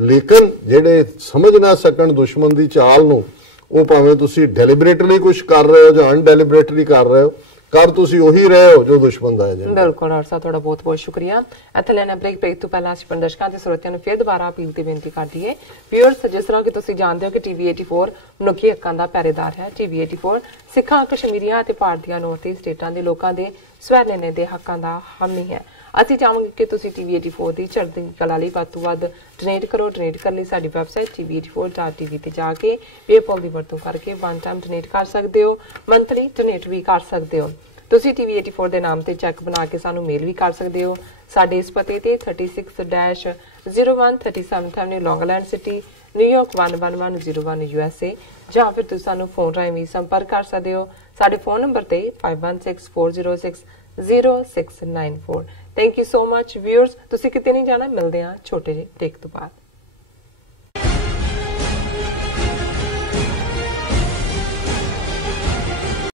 ਲੇਕਿਨ ਜਿਹੜੇ ਸਮਝ ਨਾ ਸਕਣ ਦੁਸ਼ਮਣ ਦੀ ਚਾਲ ਨੂੰ, ਉਹ ਭਾਵੇਂ ਤੁਸੀਂ ਡੈਲੀਬਰੇਟਲੀ ਕੁਝ ਕਰ ਰਹੇ ਹੋ ਜਾਂ ਅਨਡੈਲੀਬਰੇਟਲੀ ਕਰ ਰਹੇ ਹੋ, ਕਰ ਤੁਸੀਂ ਉਹੀ ਰਹੇ ਹੋ ਜੋ ਦੁਸ਼ਮਣ ਦਾ ਏਜੰਡਾ। ਬਿਲਕੁਲ ਡਾਕਟਰ ਸਾਹਿਬ, ਤੁਹਾਡਾ ਬਹੁਤ ਬਹੁਤ ਸ਼ੁਕਰੀਆ। ਇੱਥੇ ਲੈਣਾ ਬ੍ਰੇਕ ਤੋਂ ਪਹਿਲਾਂ ਅਸੀਂ ਦਰਸ਼ਕਾਂ ਤੇ ਸਰੋਤਿਆਂ ਨੂੰ ਫਿਰ ਦੁਬਾਰਾ ਅਪੀਲ ਤੇ ਬੇਨਤੀ ਕਰਦੀ ਹੈ ਵਿਊਅਰਸ, ਜਿਸ ਤਰ੍ਹਾਂ ਕਿ ਤੁਸੀਂ ਜਾਣਦੇ ਹੋ ਕਿ ਟੀਵੀ 84 ਮਨੁੱਖੀ ਹੱਕਾਂ ਦਾ ਪਹਿਰੇਦਾਰ ਹੈ। ਟੀਵੀ 84 ਸਿੱਖਾਂ, ਕਸ਼ਮੀਰੀਆਂ ਅਤੇ ਭਾਰਤੀਆਂ ਨੌਰਥ ਈਸਟ ਸਟੇਟਾਂ ਦੇ ਲੋਕਾਂ ਦੇ ਸਵੈ ਨਿਰਣੇ ਦੇ ਹੱਕਾਂ ਦਾ ਹਾਮੀ ਹੈ। ਅਸੀਂ ਚਾਹਾਂਗੇ ਕਿ ਤੁਸੀਂ ਟੀਵੀ 84 ਦੀ ਚੜ੍ਹਦੀ ਕਲਾ ਲਈ ਵੱਧ ਤੋਂ ਵੱਧ ਡੋਨੇਟ ਕਰੋ। ਡੋਨੇਟ ਕਰਨ ਲਈ ਸਾਡੀ ਵੈਬਸਾਈਟ tv84.tv ਤੇ ਜਾ ਕੇ ਪੇਪਾਲ ਦੀ ਵਰਤੋਂ ਕਰਕੇ ਵਨ ਟਾਈਮ ਡੋਨੇਟ ਕਰ ਸਕਦੇ ਹੋ, ਮੰਥਲੀ ਡੋਨੇਟ ਵੀ ਕਰ ਸਕਦੇ ਹੋ। ਤੁਸੀਂ ਟੀਵੀ 84 ਦੇ ਨਾਮ ਤੇ ਚੈੱਕ ਬਣਾ ਕੇ ਸਾਨੂੰ ਮੇਲ ਵੀ ਕਰ ਸਕਦੇ ਹੋ। ਸਾਡੇ ਇਸ ਪਤੇ ਤੇ 36-01 ਐਵਨਿਊ, ਲੌਂਗ ਆਈਲੈਂਡ ਸਿਟੀ, ਨਿਊਯਾਰਕ 11101 USA, ਜਾਂ ਫਿਰ ਤੁਸੀਂ ਸਾਨੂੰ ਫੋਨ ਰਾਹੀਂ ਵੀ ਸੰਪਰਕ ਕਰ ਸਕਦੇ ਹੋ ਸਾਡੇ ਫੋਨ ਨੰਬਰ ਤੇ 5164060694। Thank you so much viewers, ਤੁਸੀਂ ਕਿਤੇ ਨਹੀਂ ਜਾਣਾ, ਮਿਲਦੇ ਹਾਂ ਛੋਟੇ ਜਿਹੇ ਬ੍ਰੇਕ ਤੋਂ ਬਾਅਦ।